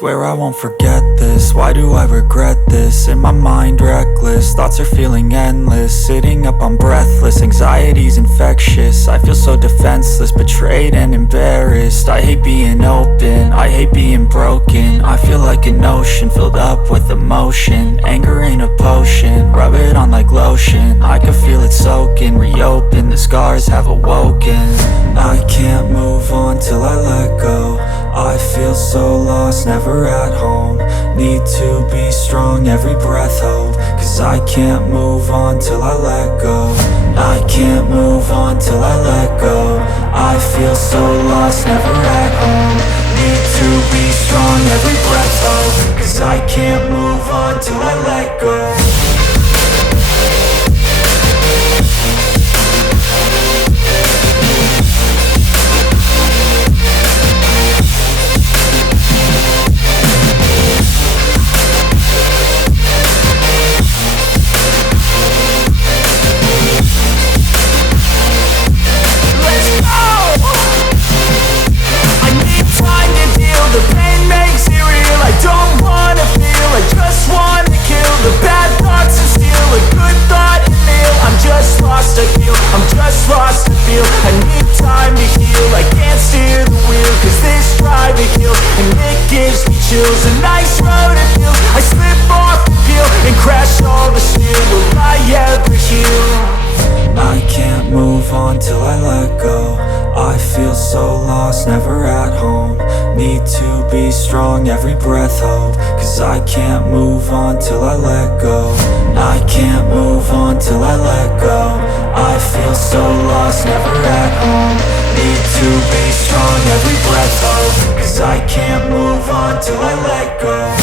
Swear I won't forget this, why do I regret this? In my mind reckless, thoughts are feeling endless. Sitting up I'm breathless, anxiety's infectious. I feel so defenseless, betrayed and embarrassed. I hate being open, I hate being broken. I feel like an ocean filled up with emotion. Anger ain't a potion, rub it on like lotion. I can feel it soaking, reopen, the scars have awoken. I can't move on till I let go. I feel so lost, never at home. Need to be strong, every breath hope. Cause I can't move on till I let go. I can't move on till I let go. I feel so lost, never at home. Need to be strong, every breath hope. Cause I can't move on till I let go. I'm just lost to feel, I need time to heal. I can't steer the wheel, cause this driving kills. And it gives me chills, a nice road it feels. I slip off the peel and crash all the steel. Will I ever heal? I can't move on till I let go. I feel so lost, never at home. Need to be strong, every breath hope. Cause I can't move on till I let go. I can't move on till I let go. I feel so lost, never at home. Need to be strong, every breath hope. Cause I can't move on till I let go.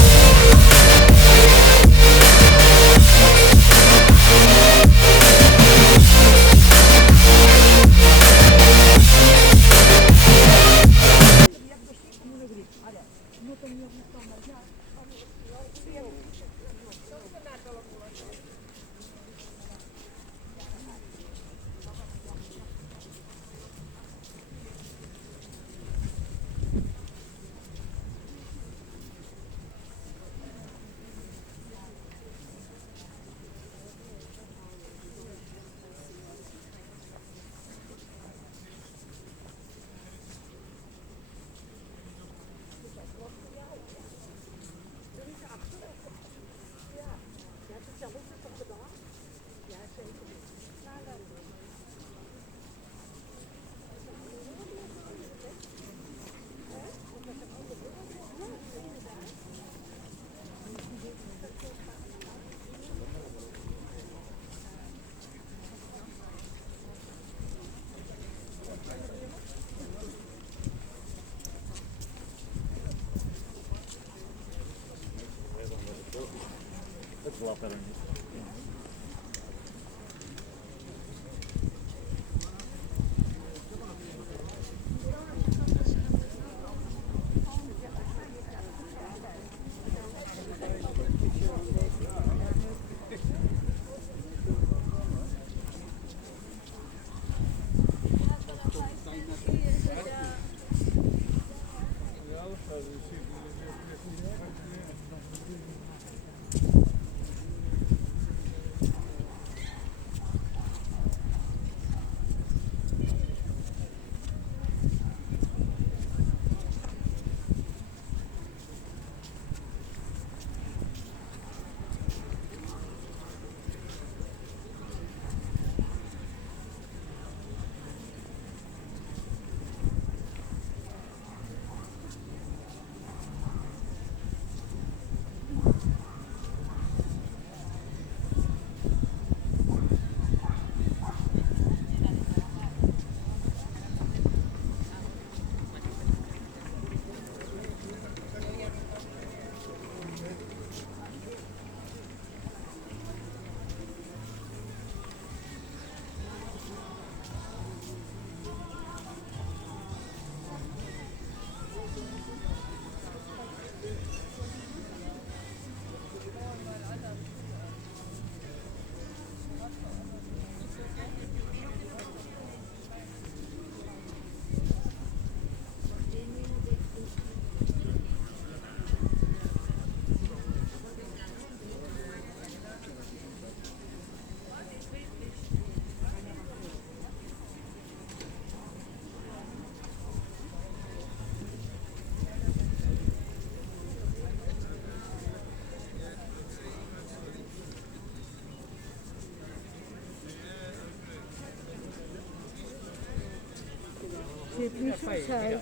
76.